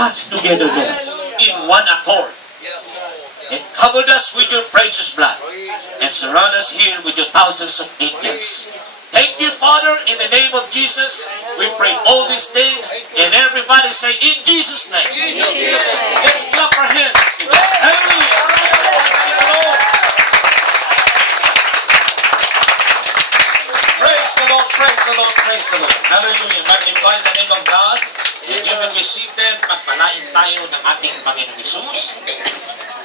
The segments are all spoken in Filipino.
us together, Lord, in one accord. And cover us with your precious blood. And surround us here with your thousands of angels. Thank you, Father, in the name of Jesus. We pray all these things. And everybody say, in Jesus' name. Let's clap our hands. Hallelujah. Praise the Lord, praise the Lord, praise the Lord. Hallelujah. Magnify the name of God. And you will be seated. Pagpalain tayo ng ating Panginoon Jesus.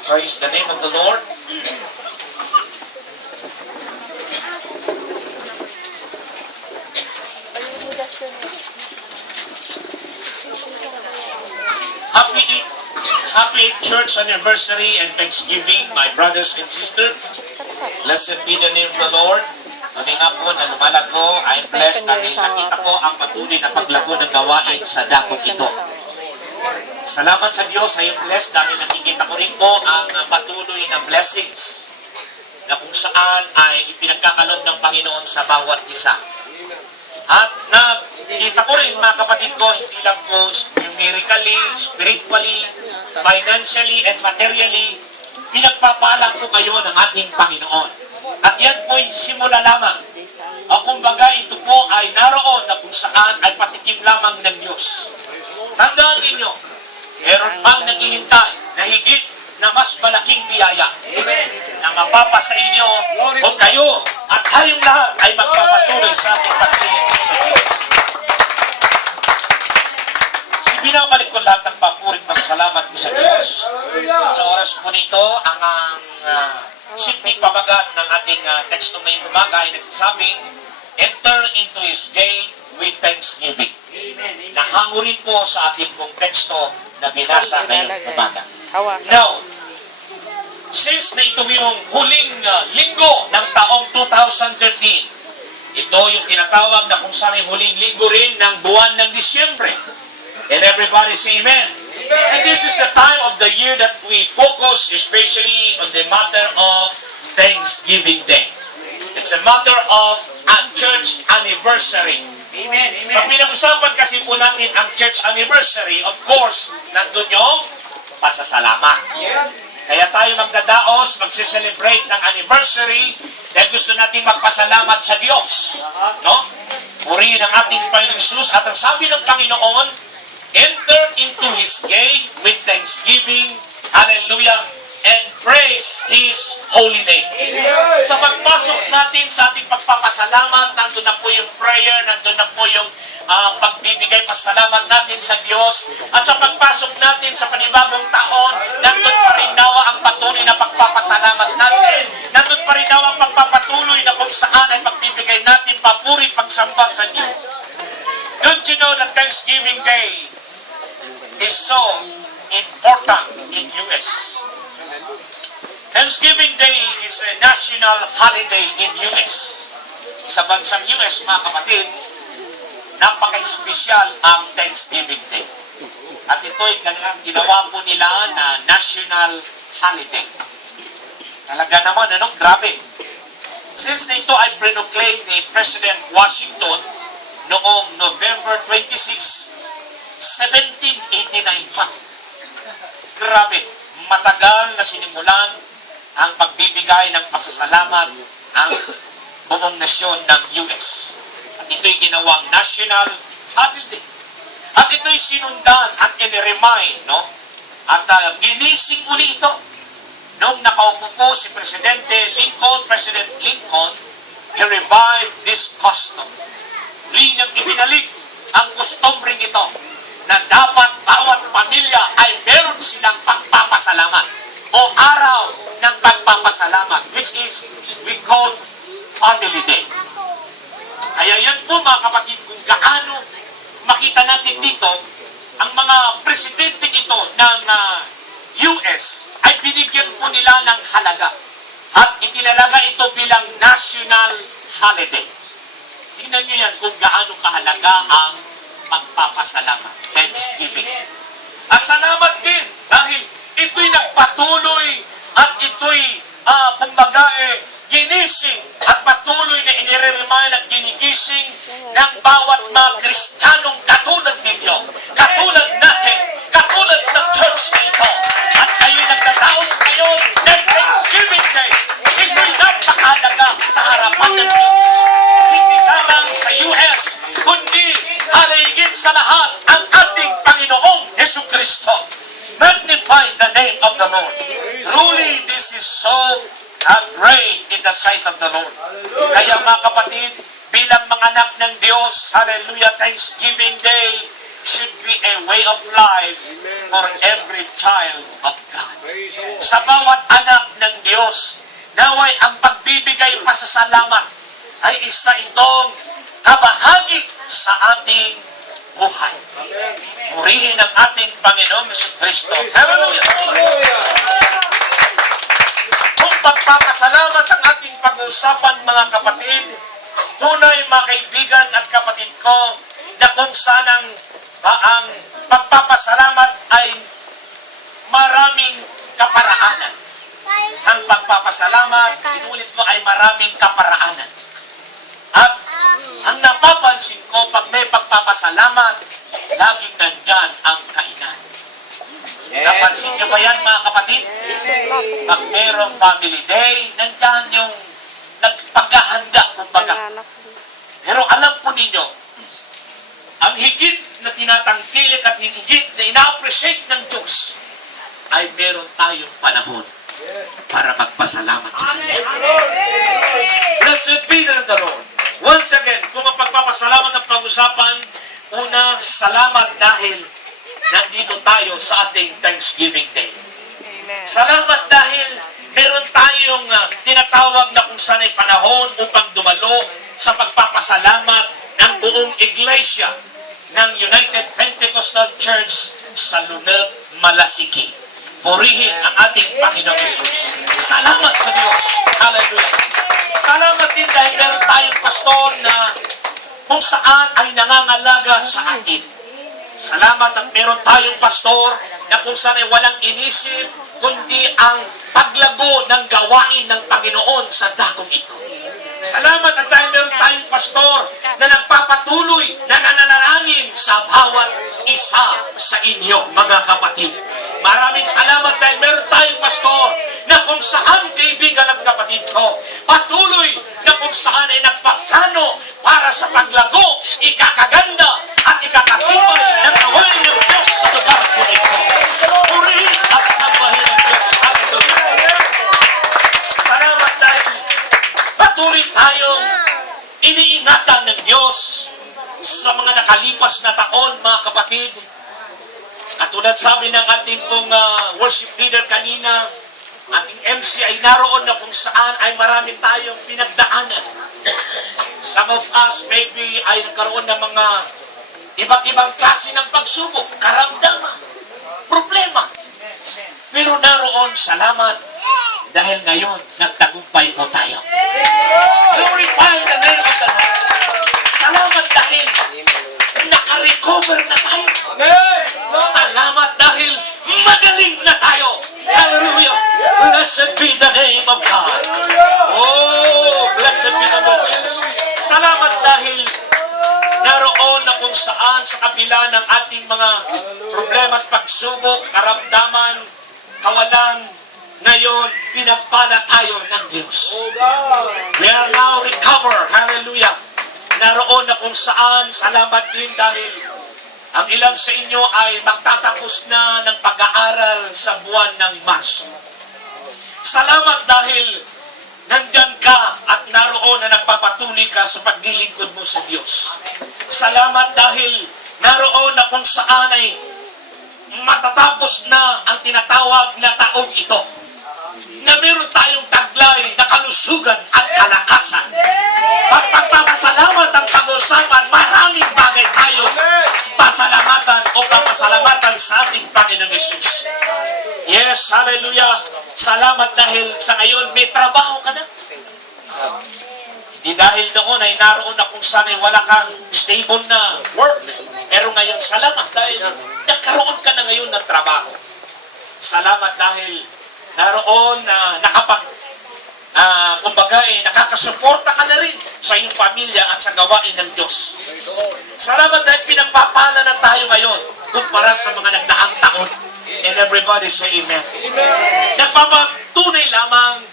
Praise the name of the Lord. Happy church anniversary and Thanksgiving, my brothers and sisters. Blessed be the name of the Lord. Muli nga po na lumalago, I'm blessed dahil nakita ko ang patuloy na paglago ng gawain sa dakong ito. Salamat sa Diyos, I am blessed dahil nakikita ko rin po ang patuloy na blessings na kung saan ay ipinagkakalob ng Panginoon sa bawat isa. At nakita ko rin mga kapatid ko, hindi lang po numerically, spiritually, financially, and materially, pinagpapalang po kayo ng ating Panginoon. At yan po'y simula lamang. O kumbaga, ito po ay naroon na kung saan ay patikim lamang ng Diyos. Tandaan ninyo, meron pang naghihintay na higit na mas malaking biyaya na mapapa sa inyo kung kayo at tayong lahat ay magpapatuloy sa ating pagtingin sa Diyos. Binabalik ko lahat ng papurit pasasalamat ko sa Diyos. At sa oras po nito, ang simpleng pamagat ng ating teksto ngayong umaga ay nagsasabing, enter into His gate with thanksgiving. Nahango rin po sa ating pong teksto na binasa ngayong umaga. Now, since na ito yung huling linggo ng taong 2013, ito yung tinatawag na kung saan yung huling linggo rin ng buwan ng Disyembre. And everybody say amen. And this is the time of the year that we focus especially on the matter of Thanksgiving Day. It's a matter of a church anniversary. Amen. Amen. Pag pinag-usapan kasi po natin ang church anniversary, of course, nandun yung pasasalamat. Yes. Kaya tayo magdadaos, magsiselebrate ng anniversary dahil gusto natin magpasalamat sa Diyos. No? Purihin ang ating Panginoong Jesus at ang sabi ng Panginoon, enter into His gate with thanksgiving, hallelujah, and praise His holy name. Amen. Sa pagpasok natin sa ating pagpapasalamat, nandun na po yung prayer, nandun na po yung pagbibigay pasalamat natin sa Diyos. At sa pagpasok natin sa panibagong taon, nandun pa rin nawa ang patuloy na pagpapasalamat natin. Nandun pa rin nawa ang pagpapatuloy na kung saan ay pagbibigay natin papuri pagsamba sa Diyos. Don't you know that Thanksgiving Day is so important in US? Thanksgiving Day is a national holiday in US. Sa bansang US, mga kapatid, napaka-espesyal ang Thanksgiving Day. At ito'y kanilang ginawa po nila na national holiday. Talaga naman, grabe. Since na ito ay proclaim ni President Washington noong November 26, 1789 pa. Grabe, matagal na sinimulan ang pagbibigay ng pasasalamat ang buong nasyon ng US. At ito'y ginawang national holiday. At ito'y sinundan at in-remind, no? At ginising uli ito. Noong nakaupo po si President Lincoln, he revived this custom. Muli niyang ibinalik ang kustombring ito na dapat bawat pamilya ay meron silang pagpapasalamat o araw ng pagpapasalamat, which is we call Family Day. Kaya yan po mga kapatid, kung gaano makita natin dito, ang mga presidente ito ng US ay binigyan po nila ng halaga at itinalaga ito bilang national holiday. Tingnan nyo yan kung gaano kahalaga ang pagpapasalamat, Thanksgiving. At salamat din dahil ito'y nagpatuloy at ito'y ginising at patuloy na inire-remind at ginigising ng bawat mga Kristiyanong katulad ninyo, katulad natin, katulad napakalaga sa harapan ng Diyos. Hindi lamang sa US, kundi haligit sa lahat ang ating Panginoong Jesucristo. Magnify the name of the Lord. Truly, this is so great in the sight of the Lord. Kaya mga kapatid, bilang mga anak ng Diyos, hallelujah, Thanksgiving Day should be a way of life for every child of God. Sa bawat anak ng Diyos, naway ang pagbibigay pasasalamat ay isa itong kabahagi sa ating buhay. Purihin ang ating Panginoong Jesucristo. Hallelujah! Kung pagpapasalamat ang ating pag-usapan, mga kapatid, tunay mga kaibigan at kapatid ko, na kung saan ang pagpapasalamat ay maraming kaparaanan. Ang pagpapasalamat, inulit ko, ay maraming kaparaanan. At ang napapansin ko, pag may pagpapasalamat, laging nandyan ang kainan. Napansin nyo ba yan, mga kapatid? Pag mayroong family day, nandyan yung nagpaghahanda, kumbaga. Pero alam po ninyo, ang higit na tinatangkilik at higit na ina-appreciate ng Diyos ay meron tayong panahon para magpasalamat sa Diyos. Blessed be the Lord. Once again, kung ang pagpapasalamat ang pag-usapan, una, salamat dahil nandito tayo sa ating Thanksgiving Day. Salamat dahil meron tayong tinatawag na kung saan ay panahon upang dumalo sa pagpapasalamat ng buong iglesia ng United Pentecostal Church sa Luneg, Malasiki. Purihin ang ating Panginoong Yesus. Salamat sa Diyos. Hallelujah. Salamat din dahil meron tayong pastor na kung saan ay nangangalaga sa atin. Salamat at meron tayong pastor na kung saan ay walang inisip kundi ang paglago ng gawain ng Panginoon sa dakong ito. Salamat at dahil meron tayong pastor na nagpapatuloy na nananalangin sa bawat isa sa inyo, mga kapatid. Maraming salamat dahil meron tayong pastor na kung saan, kaibigan at kapatid ko, patuloy na kung saan ay nagpaplano para sa paglago, ikakaganda at ikakatibay ng gawain ng Diyos sa lugar ko ito. Purihin at sambahin ng Diyos. Hallelujah. Salamat dahil patuloy tayong iniingatan ng Diyos sa mga nakalipas na taon, mga kapatid. Katulad sabi ng ating pong worship leader kanina, ating MC ay naroon na kung saan ay marami tayong pinagdaanan. Some of us maybe ay nagkaroon ng mga iba't ibang klase ng pagsubok, karamdaman, problema. Pero naroon, salamat, dahil ngayon, nagtagumpay po tayo. Glorify the name of the Lord. Salamat dahil naka-recover na tayo. Salamat dahil magaling na tayo. Hallelujah. Blessed be the name of God. Oh, blessed be the Lord Jesus. Salamat dahil naroon na kung saan sa kabila ng ating mga problema at pagsubok, karamdaman, kawalan, ngayon, pinagpala tayo ng Diyos. We are now recover. Hallelujah. Naroon na kung saan, salamat din dahil ang ilan sa inyo ay magtatapos na ng pag-aaral sa buwan ng Marso. Salamat dahil nandyan ka at naroon na nagpapatuloy ka sa paglilingkod mo sa Diyos. Salamat dahil naroon na kung saan ay matatapos na ang tinatawag na taong ito. Na meron tayong taglay na kalusugan at kalakasan. Pagpapasalamat ang pag-usapan, maraming bagay tayo pasalamatan o papasalamatan sa ating Panginoong Yesus. Yes, hallelujah. Salamat dahil sa ngayon may trabaho ka na. Di dahil doon ay naroon na kung saan ay wala kang stable na work. Pero ngayon, salamat dahil nagkaroon ka na ngayon ng trabaho. Salamat dahil naroon na kumbaga nakakasuporta ka na rin sa iyong pamilya at sa gawain ng Diyos. Salamat dahil pinagpapala na tayo ngayon kumpara sa mga nagdaang taon. And everybody say amen. Nagpapatunay lamang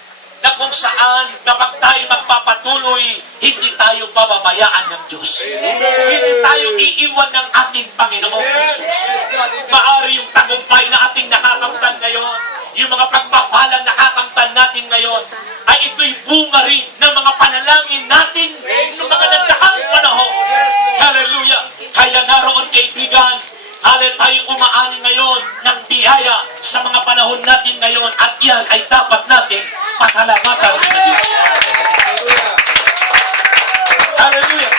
na kung saan kapag tayo magpapatuloy, hindi tayo pababayaan ng Diyos. Hindi tayo iiwan ng ating Panginoong Jesus. Maari yung tagumpay na ating nakakamtan ngayon, yung mga pagpapalang nakakamtan natin ngayon, ay ito'y bunga rin ng mga panalangin natin ng mga nagdaang panahon. Hallelujah! Kaya naroon, kaibigan, tayo umaani ngayon ng biyaya sa mga panahon natin ngayon, at yan ay dapat natin pasalamatan sa Diyos. Hallelujah!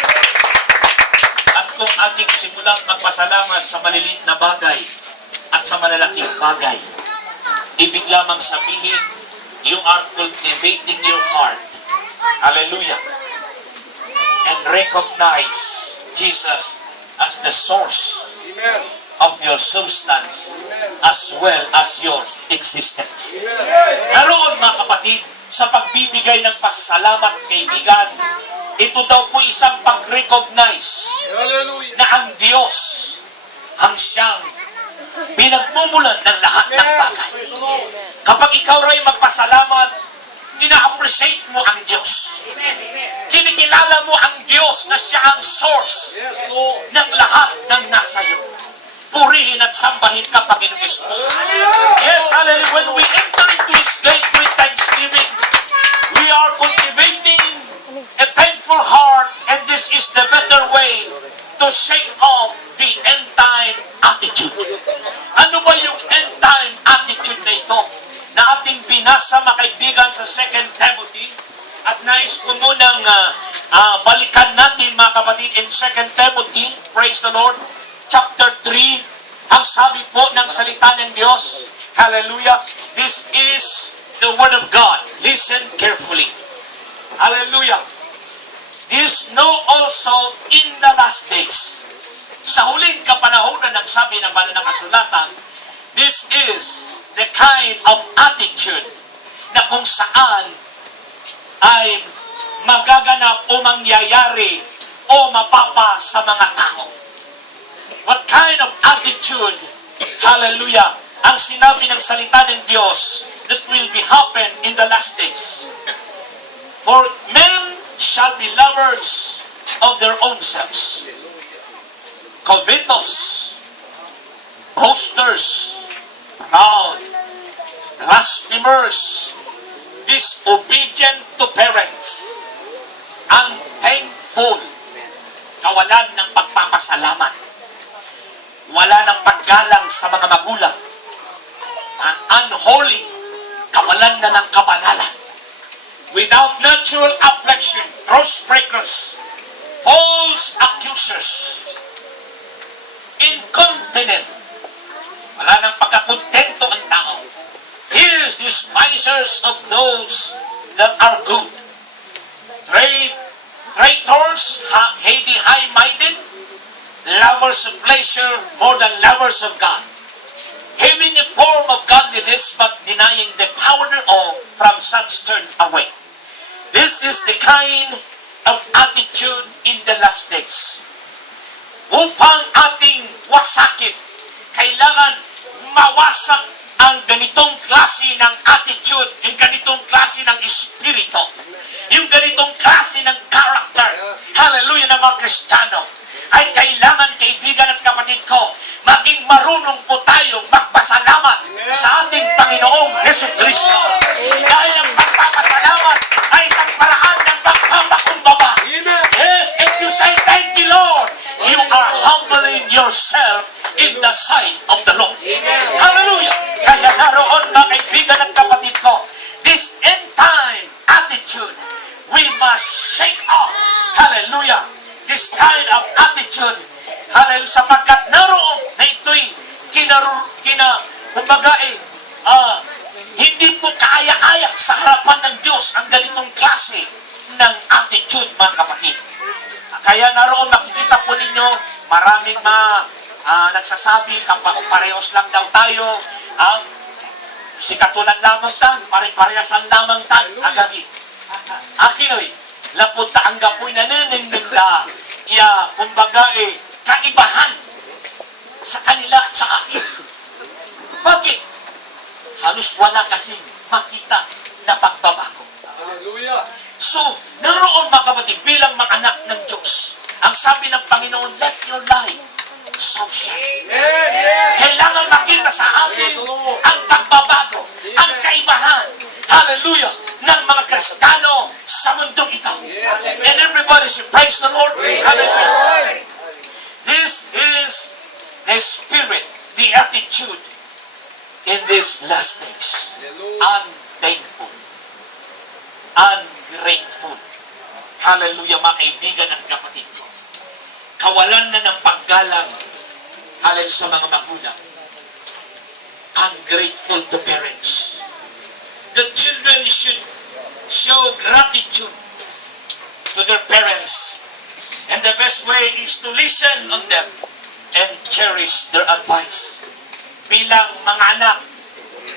At kung ating simulang magpasalamat sa maliliit na bagay at sa malalaking bagay, ibig lamang sabihin, you are cultivating your heart. Hallelujah! And recognize Jesus as the source of your substance as well as your existence. Naroon, mga kapatid, sa pagbibigay ng pasasalamat, kaibigan, ito daw po isang pag-recognize na ang Diyos ang siyang pinagmumulan ng lahat ng bagay. Kapag ikaw rin magpasalamat, ina-appreciate mo ang Diyos. Kinikilala mo ang Diyos na siya ang source ng lahat ng nasa iyo. Purihin at sambahin ka, Panginoong Jesus. Yes, hallelujah. When we enter into His gate with thanksgiving, we are cultivating a thankful heart, and this is the better way to shake off the end-time attitude. Ano ba yung end-time attitude na ito na ating binasa, mga kaibigan, sa 2 Timothy? At nais ko munang balikan natin, mga kapatid, in 2 Timothy, praise the Lord, chapter 3, ang sabi po ng salita ng Diyos, hallelujah, this is the Word of God. Listen carefully. Hallelujah. This know also in the last days. Sa huling kapanahonan, ang sabi ng banal na kasulatan, this is the kind of attitude na kung saan ay magaganap o mangyayari o mapapa sa mga tao. What kind of attitude, hallelujah, ang sinabi ng salita ng Diyos that will be happen in the last days? For men shall be lovers of their own selves, covetous, boasters, proud, blasphemers, disobedient to parents, unthankful, kawalan ng pagpapasalamat, wala ng paggalang sa mga magulang, unholy, kawalan na ng kabanalan, without natural affection, cross breakers, false accusers, incontinent, wala ng pagkakontento ang tao, fierce despisers of those that are good, traitors, high-minded, lovers of pleasure more than lovers of God, having a form of godliness but denying the power thereof, from such turn away. This is the kind of attitude in the last days. Upang ating wasakin, kailangan mawasak ang ganitong klase ng attitude, yung ganitong klase ng espiritu, yung ganitong klase ng character, hallelujah, ng mga Kristiyano, ay kailangan, kaibigan at kapatid ko, maging marunong po tayo magpasalamat sa ating Panginoong Jesucristo. Dahil ang magpapasalamat ay isang paraan ng pagpapakumbaba. Yes, if you say, thank you, Lord, you are humbling yourself in the sight of the Lord. Hallelujah! Kaya naroon, mga kaibigan at kapatid ko, this end-time attitude, we must shake off. Hallelujah! This kind of attitude, hallelujah, sapagkat naroon na ito'y hindi po kaaya-aya sa harapan ng Diyos ang ganitong klase ng attitude, mga kapatid. Kaya naroon, makikita po ninyo, maraming nagsasabi, kapag parehos lang daw tayo, si katulan lamang tan, pare-parehas lang lamang tan, agagi. Akinoy, lapunta ang gapoy na naninigda, kumbaga kaibahan sa kanila at sa akin. Bakit? Halos wala kasing makita na pagbabago. Hallelujah. So, naroon mga kapatid, bilang mga anak ng Diyos, ang sabi ng Panginoon, let your light so shine. Amen. Yes. Kailangan makita sa atin ang pagbabago, ang kaibahan, hallelujah, ng mga Kristiyano sa mundong ito. And everybody should praise the Lord. Hallelujah. This is the spirit, the attitude in these last days. Unthankful. Ungrateful. Hallelujah, mga kaibigan at kapatid ko. Kawalan na ng paggalang halal sa mga magulang. Ungrateful to parents. The children should show gratitude to their parents. And the best way is to listen on them and cherish their advice. Bilang mga anak,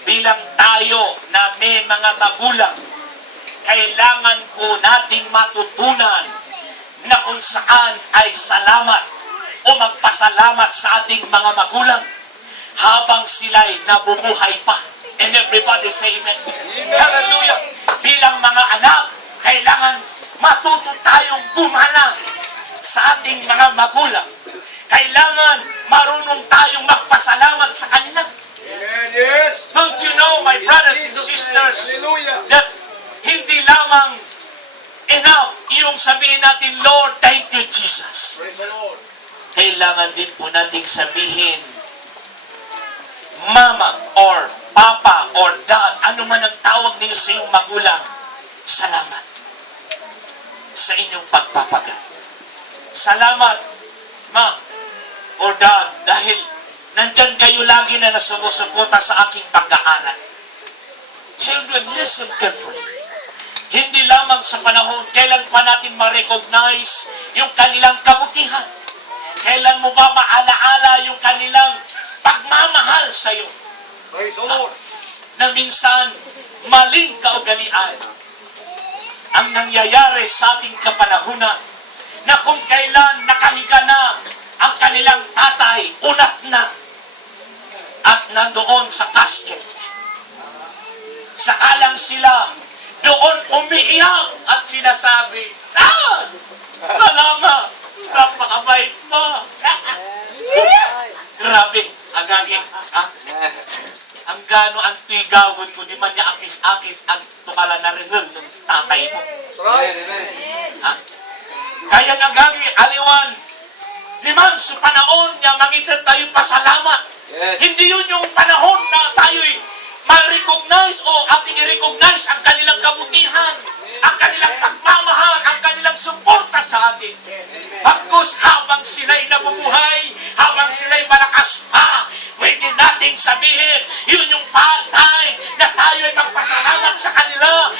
bilang tayo na may mga magulang, kailangan po nating matutunan na kung saan ay salamat o magpasalamat sa ating mga magulang habang sila'y nabubuhay pa. And everybody say amen. Hallelujah. Bilang mga anak, kailangan matuto tayong gumalang sa ating mga magulang. Kailangan marunong tayong magpasalamat sa kanila. Amen. Yes. Don't you know, my brothers and sisters, that hindi lamang enough yung sabihin natin, Lord, thank you, Jesus. Praise the Lord. Kailangan din po nating sabihin, Mama or Papa or Dad, ano man ang tawag niyo sa iyong magulang, salamat sa inyong pagpapagal. Salamat, Ma or Dad, dahil nandyan kayo lagi na nasumusuporta sa aking pag-aaral. Children, listen carefully. Hindi lamang sa panahon, kailan pa natin ma-recognize yung kanilang kabutihan. Kailan mo ba maalaala yung kanilang pagmamahal sa iyo? Praise the Lord. Na minsan, maling kaugalian ang nangyayari sa ating kapanahunan na kung kailan nakahiga na ang kanilang tatay, unat na at nandoon sa casket. Sakalang sila doon umiiyak at sinasabi, Dad! Salamat! Napakabait mo! Grabe, agaging. Ang gano ang tigawan ko, di man niya akis-akis ang tukala na rin ng tatay mo. Right. Ha? Kaya nagagi, aliwan, di man sa panahon niya, mangitan tayo pasalamat. Yes. Hindi yun yung panahon na tayo'y ma-recognize o ating i-recognize ang kanilang kabutihan, ang kanilang pagmamahal, ang kanilang suporta sa atin. Pagkus habang sila'y nabubuhay, habang sila'y malakas pa, pwede nating sabihin, yun yung time na tayo ay magpasalamat sa kanila.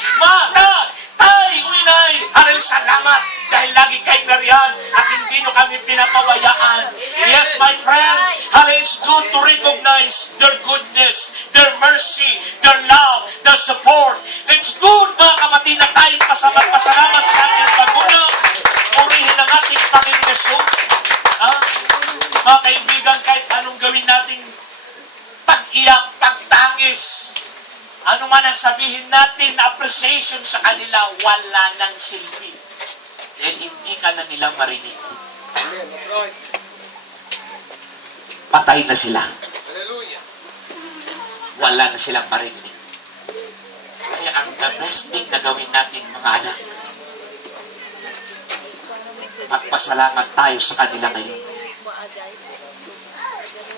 Dad, Tay, Uinay, haral salamat dahil lagi kayo nariyan at hindi nyo kami pinapabayaan. Yes, my friend, it's good to recognize their goodness, their mercy, their love, their support. It's good, mga kapatid, na tayo pasalamat sa ating magulang. Purihin ang ating Panginoon Jesus. Mga kaibigan, kahit anong gawin nating pag-iyak, pagtangis, ano man ang sabihin natin na appreciation sa kanila, wala nang silbi. Dahil hindi ka na nilang marinig. Patay na sila. Hallelujah. Wala na silang marinig. Kaya ang the best thing na gawin natin, mga anak, magpasalamat tayo sa kanila ngayon.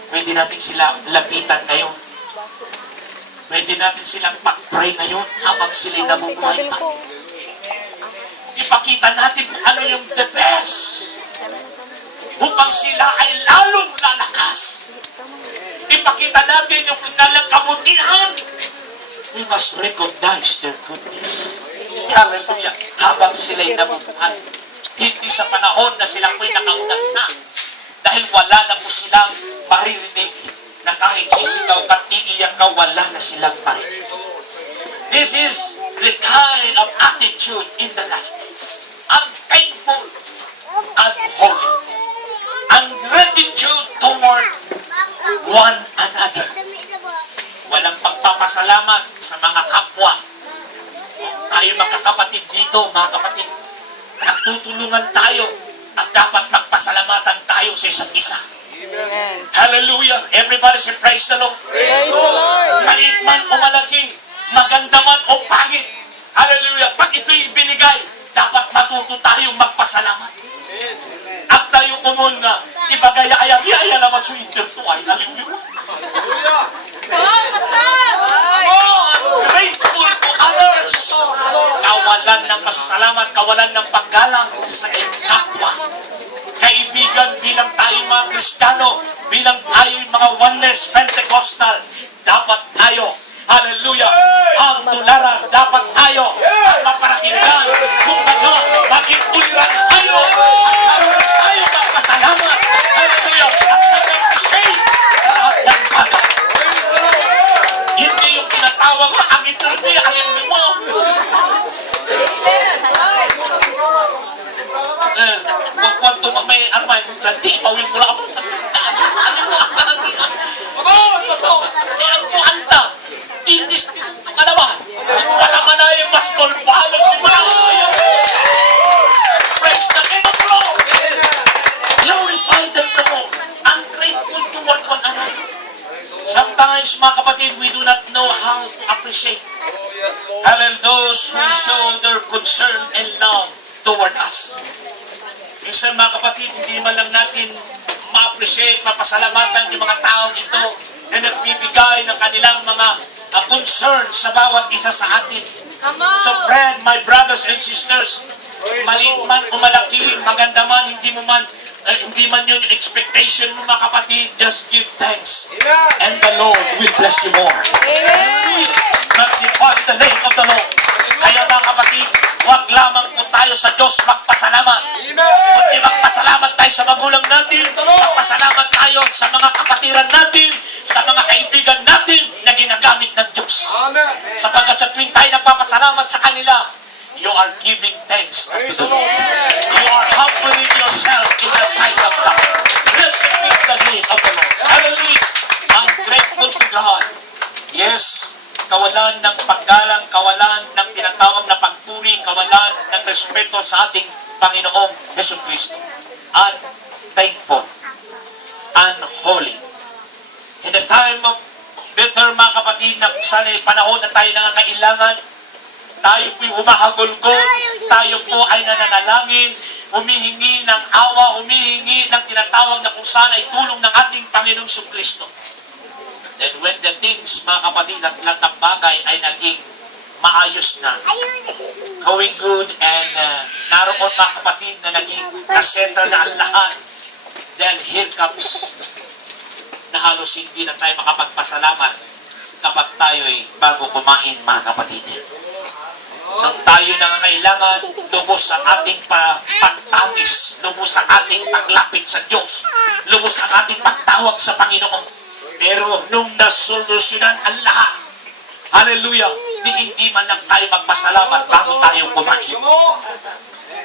Pwede natin sila lapitan ngayon. Pwede natin silang pag-pray ngayon habang sila'y nabubuhay pa. Ipakita natin kung ano yung the best upang sila ay lalong lalakas. Ipakita natin yung kanilang kabutihan. We must recognize their goodness. Hallelujah. Habang sila'y nabubuhay. Hindi sa panahon na sila po'y nakaunat na. Dahil wala na po silang maririnig na kahit sisigaw at iiyak ka, wala na silang marinig. This is the kind of attitude in the last days. Unthankful, unholy, ungratitude toward one another. Walang pagpapasalamat sa mga kapwa. tayo magkakapatid dito, mga kapatid. Nagtutulungan tayo at dapat magpasalamatan tayo sa isa't isa. Amen. Hallelujah! Everybody say praise the Lord. Praise the Lord. Maliit man o malaki, maganda man o pangit. Hallelujah! Pag ito'y ibinigay, dapat matuto tayong magpasalamat. At tayong umon na ibagaya-aya naman sa interto ay hallelujah. Hallelujah. Oh, Pastor! Grateful to others. Kawalan ng pasasalamat, kawalan ng paggalang sa kapwa. Kaibigan, bilang tayo mga Kristiyano, bilang tayo mga Oneness, Pentecostal, dapat tayo, hallelujah, ang tularan, dapat tayo ang maparakilan, kumbaga, maging uliran tayo, at dapat tayo magpasalamat, hallelujah, at mag-appreciate sa lahat ng bagay. Hindi yung tinatawag na ang eternity, ang iliwag. Kung kwanto may armay, nanti, ipawin ko lang. Ano mo? Ang kuhanta. Titis dito ka naman. Wala man na yung mas kolbahan ng mga. Praise the name of the Lord. Glorify the Lord. I'm grateful toward one another. Sometimes, mga kapatid, we do not know how to appreciate. Hallelujah, those who show their concern and love toward us. Minsan, mga kapatid, hindi man lang natin ma-appreciate, mapasalamatan yung mga taong ito na nagbibigay ng kanilang mga concern sa bawat isa sa atin. So friend, my brothers and sisters, maliit man o malaki, maganda man, hindi man yun yung expectation mo, mga kapatid, just give thanks. And the Lord will bless you more. Amen. Magnify the name of the Lord. Kaya mga kapatid, huwag lamang po tayo sa Diyos magpasalamat. Kundi magpasalamat tayo sa magulang natin, magpasalamat tayo sa mga kapatiran natin, sa mga kaibigan natin na ginagamit ng Diyos. Amen. Sapagkat sa tuwing tayo nagpapasalamat sa kanila, you are giving thanks unto the Lord. You are humbling yourself in the sight of God. Blessed be the name of the Lord. Hallelujah. I'm grateful to God. Yes, kawalan ng paggalang, kawalan ng tinatawag na pagpuri, kawalan ng respeto sa ating Panginoong Jesucristo. Unthankful, unholy. In the time of bitter, mga kapatid, na sana'y panahon na tayo nangangailangan, tayo po'y humahagulgol, tayo po ay nananalangin, humihingi ng awa, humihingi ng tinatawag na kung saan ay tulong ng ating Panginoong Jesucristo. Then when the things, mga kapatid, at lahat ng bagay ay naging maayos na, going good, and naroon, mga kapatid, na naging nasettle na ang lahat, then here comes na halos hindi na tayo makapagpasalamat kapag tayo ay bago kumain, mga kapatid. Nung tayo nangangailangan, lubos ang ating pagtangis, lubos ang ating paglapit sa Diyos, lubos ang ating pagtawag sa Panginoon. Pero nung nasolusyonan ang lahat, hallelujah, hindi man lang tayo magpasalamat bago tayo kumain.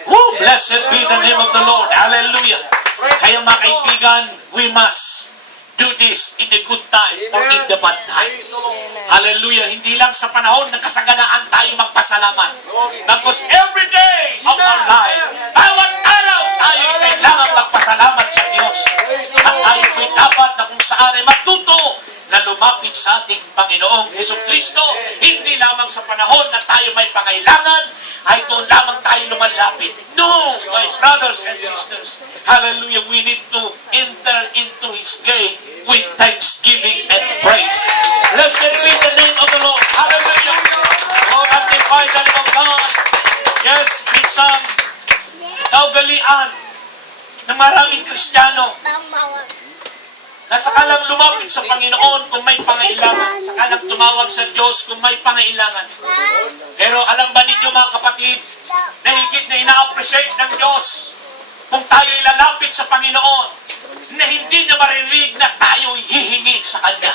Woo! Blessed be the name of the Lord. Hallelujah. Kaya mga kaibigan, we must do this in the good time or in the bad time. Hallelujah. Hindi lang sa panahon ng kasaganaan tayo magpasalamat. Because every day of our life, bawat araw tayo kailangan magpasalamat sa Diyos. At tayo ay dapat na kung saan ay matuto na lumapit sa ating Panginoong Jesucristo. Hindi lamang sa panahon na tayo may pangailangan, ay doon lamang tayo lumalapit. No, my brothers and sisters. Hallelujah. We need to enter into His gate with thanksgiving and praise. Blessed be the name of the Lord. Hallelujah. Oh, magnify the name of God. Yes, minsan, kaugalian ng maraming Kristiyano na sakalang lumapit sa Panginoon kung may pangailangan, sakalang tumawag sa Diyos kung may pangailangan. Pero alam ba ninyo, mga kapatid, na higit na ina-appreciate ng Diyos kung tayo ilalapit sa Panginoon, na hindi niya marinig na tayo hihingi sa Kanya.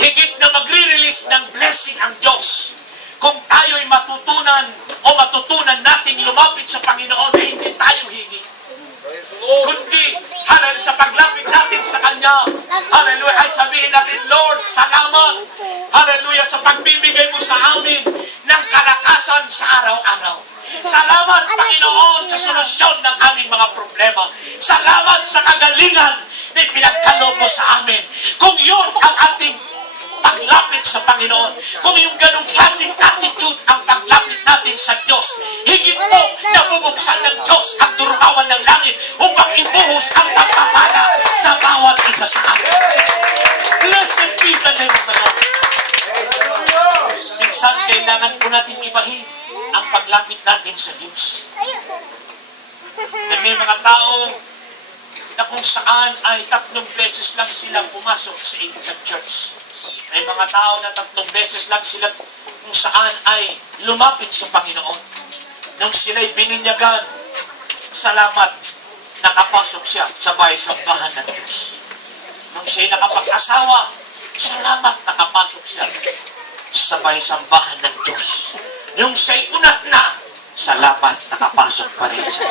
Higit na magre-release ng blessing ang Diyos kung tayo ay matutunan nating lumapit sa Panginoon na hindi tayo hingi. Kundi, hallelujah, sa paglapit natin sa Kanya, hallelujah, ay sabihin natin, Lord, salamat, hallelujah, sa pagbibigay mo sa amin ng kalakasan sa araw-araw. Salamat, Panginoon, sa solusyon ng aming mga problema. Salamat sa kagalingan na pinagkaloob mo sa amin. Kung yun ang ating paglapit sa Panginoon, kung yung ganong klaseng attitude ang paglapit natin sa Diyos, higit po na bubuksan ng Diyos ang durhawan ng langit upang ibuhos ang pagpapala sa bawat isa sa atin. Blessed be the name of the Lord. Minsan, kailangan po natin ibahin ang paglapit natin sa Diyos. Na may mga tao na kung saan ay 3 beses lang sila pumasok sa church. May mga tao na 3 beses lang sila kung saan ay lumapit sa Panginoon. Nung sila'y bininyagan, salamat, nakapasok siya sa bahay-sambahan ng Diyos. Nung siya'y nakapag-asawa, salamat, nakapasok siya sa bahay-sambahan ng Diyos. Nung siya'y unat na, salamat, nakapasok pa rin siya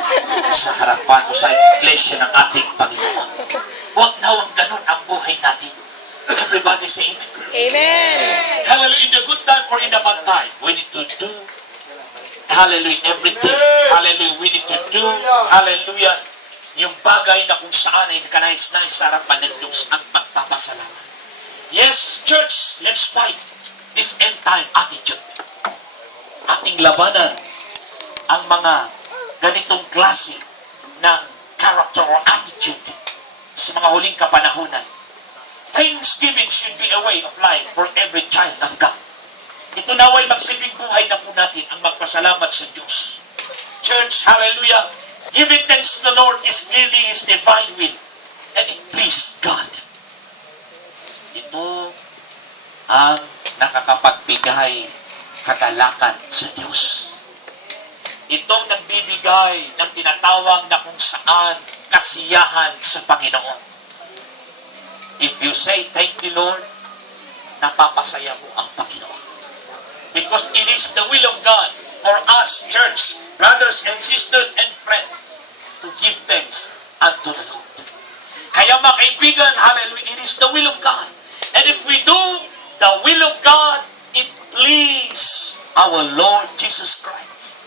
sa harapan o sa iglesia ng ating Panginoon. Huwag na huwag ganun ang buhay natin. Everybody say amen. Amen. Hallelujah. In the good time or in the bad time, we need to do, hallelujah, everything. Hallelujah. We need to do, hallelujah, yung bagay na kung saan ay kanais-nais sa harapan ng Diyos ang pagpapasalamat. Yes, church, let's fight this end time attitude. Ating labanan ang mga ganitong klase ng character or attitude sa mga huling kapanahunan. Thanksgiving should be a way of life for every child of God. Ito naway magsilbing buhay na po natin ang magpasalamat sa Diyos. Church, hallelujah, giving thanks to the Lord is clearly His divine will, and it pleased God. Ito ang nakakapagbigay kagalakan sa Diyos. Itong nagbibigay ng tinatawag na kung saan kasiyahan sa Panginoon. If you say, thank you, Lord, napapasaya mo ang Panginoon. Because it is the will of God for us, church, brothers and sisters and friends, to give thanks unto the Lord. Kaya mga kaibigan, hallelujah, it is the will of God. And if we do the will of God, it please our Lord Jesus Christ.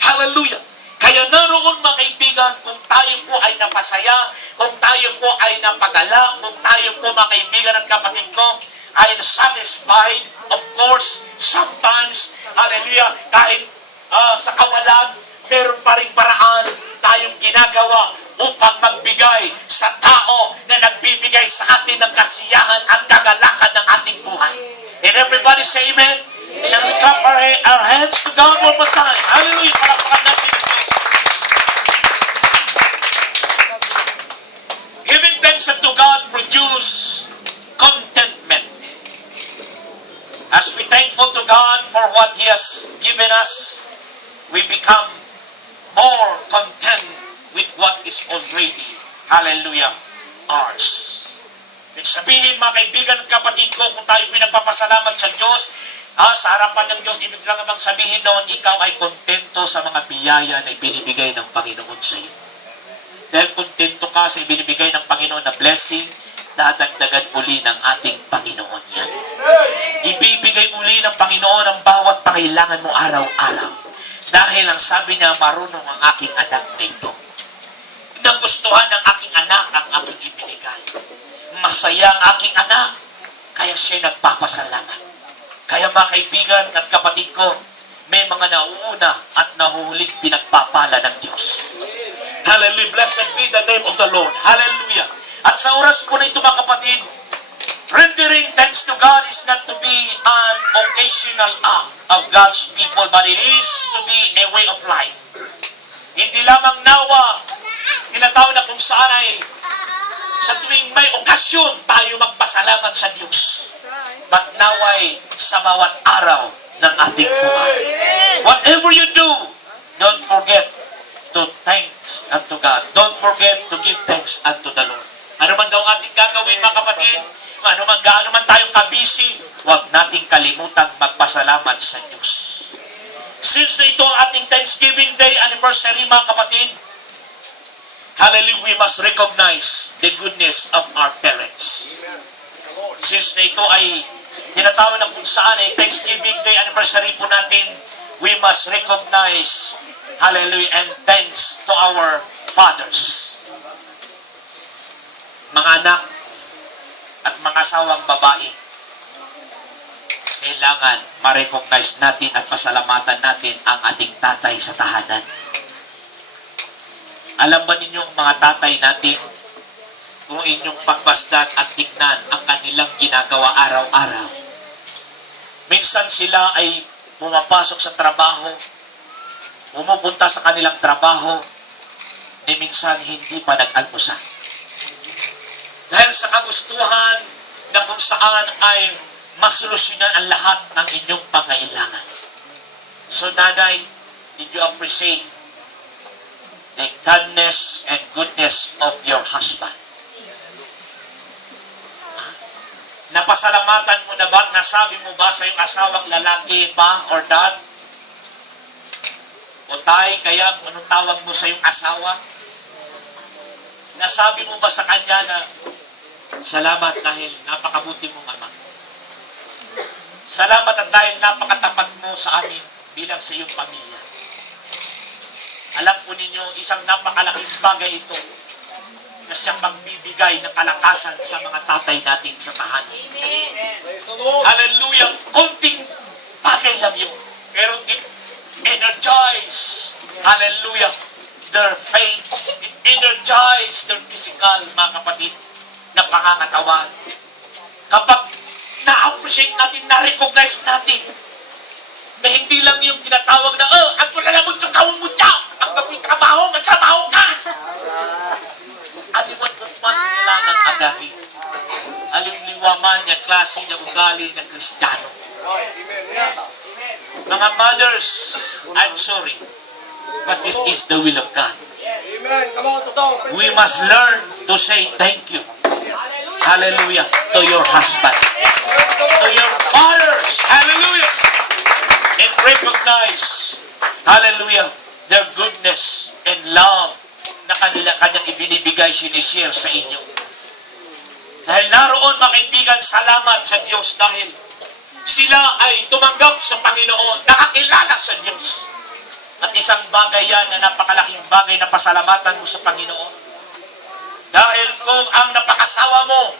Hallelujah. Kaya naroon mga kaibigan, kung tayo po ay napasaya, kung tayo po ay napagala, kung tayo po mga kaibigan at kapatid ko ay satisfied, of course, sometimes, hallelujah, kahit sa kawalan, meron pa rin paraan tayong ginagawa upang magbigay sa tao na nagbibigay sa atin ng kasiyahan at kagalakan ng ating buhay. And everybody say amen. Shall we clap our hands to God one more time? Hallelujah. Palakpakan natin. Giving thanks unto God produce contentment. As we thankful to God for what He has given us, we become more content with what is already, hallelujah, ours. Ibig sabihin, mga kaibigan at kapatid ko, kung tayo pinagpapasalamat sa Diyos, sa harapan ng Diyos, ibig lang namang sabihin noon, ikaw ay kontento sa mga biyaya na ibinibigay ng Panginoon sa iyo. Dahil kontento ka sa ibinibigay ng Panginoon na blessing, dadagdagan muli ng ating Panginoon yan. Ibibigay muli ng Panginoon ang bawat pangailangan mo araw-araw. Dahil ang sabi niya, marunong ang aking anak na ito. Nagustuhan ng aking anak ang aking ibinigay. Masaya ang aking anak, kaya siya nagpapasalamat. Kaya mga kaibigan at kapatid ko, may mga nauuna at nahuhuling pinagpapala ng Diyos. Hallelujah. Blessed be the name of the Lord. Hallelujah. At sa oras po na ito mga kapatid, rendering thanks to God is not to be an occasional act of God's people, but it is to be a way of life. Hindi lamang nawa, tinatawag na kung saan ay sa tuwing may okasyon tayo magpasalamat sa Diyos. But naway sa bawat araw ng ating buhay. Whatever you do, don't forget to thanks unto God. Don't forget to give thanks unto the Lord. Ano man daw ating gagawin mga kapatid, ano man tayong kabisi, huwag nating kalimutang magpasalamat sa Diyos. Since na ito ang ating Thanksgiving Day anniversary mga kapatid, hallelujah, we must recognize the goodness of our parents. Since na ito ay tinatawag na kung saan ay Thanksgiving Day anniversary po natin, we must recognize, hallelujah, and thanks to our fathers. Mga anak at mga asawang babae, kailangan ma-recognize natin at pasalamatan natin ang ating tatay sa tahanan. Alam ba ninyo mga tatay natin, kung inyong pagbasdan at tignan ang kanilang ginagawa araw-araw. Minsan sila ay pumapasok sa trabaho, pumupunta sa kanilang trabaho, ni minsan hindi pa nag-almusal. Dahil sa kagustuhan na kung saan ay masolusyonan ang lahat ng inyong pangailangan. So nanay, did you appreciate the kindness and goodness of your husband? Napasalamatan mo na ba? Nasabi mo ba sa iyong asawang lalaki pa or dad? O tay, kaya anong tawag mo sa iyong asawa? Nasabi mo ba sa kanya na salamat dahil napakabuti mong ama? Salamat at dahil napakatapat mo sa amin bilang sa iyong pamilya. Alam po ninyo, isang napakalaking bagay ito na siyang magbibigay ng kalakasan sa mga tatay natin sa tahanan. Praise the Lord. Hallelujah! Kunting bagay lang yun. Pero it energize, hallelujah, their faith. It energize their physical, mga kapatid, na pangangatawan. Kapag na-appreciate natin, na-recognize natin, na hindi lang yung tinatawag na, ang pulalamon sa kawang mo siya, ang gawin trabaho, magtrabaho ka! Aliwan mo man nila ng agari. Alimliwaman niya, klase niya, ugali ng Kristiyano. Right. Amen. Yeah. Mga mothers, I'm sorry, but this is the will of God. Amen. Come on, the song. We must learn to say thank you, hallelujah, to your husband, to your fathers, hallelujah, and recognize, hallelujah, their goodness and love na kanyang ibinibigay, sinishare sa inyo. Dahil naroon, mga kaibigan, salamat sa Diyos dahil sila ay tumanggap sa Panginoon, nakakilala sa Diyos. At isang bagay yan na napakalaking bagay na pasalamatan mo sa Panginoon. Dahil kung ang napakasawa mo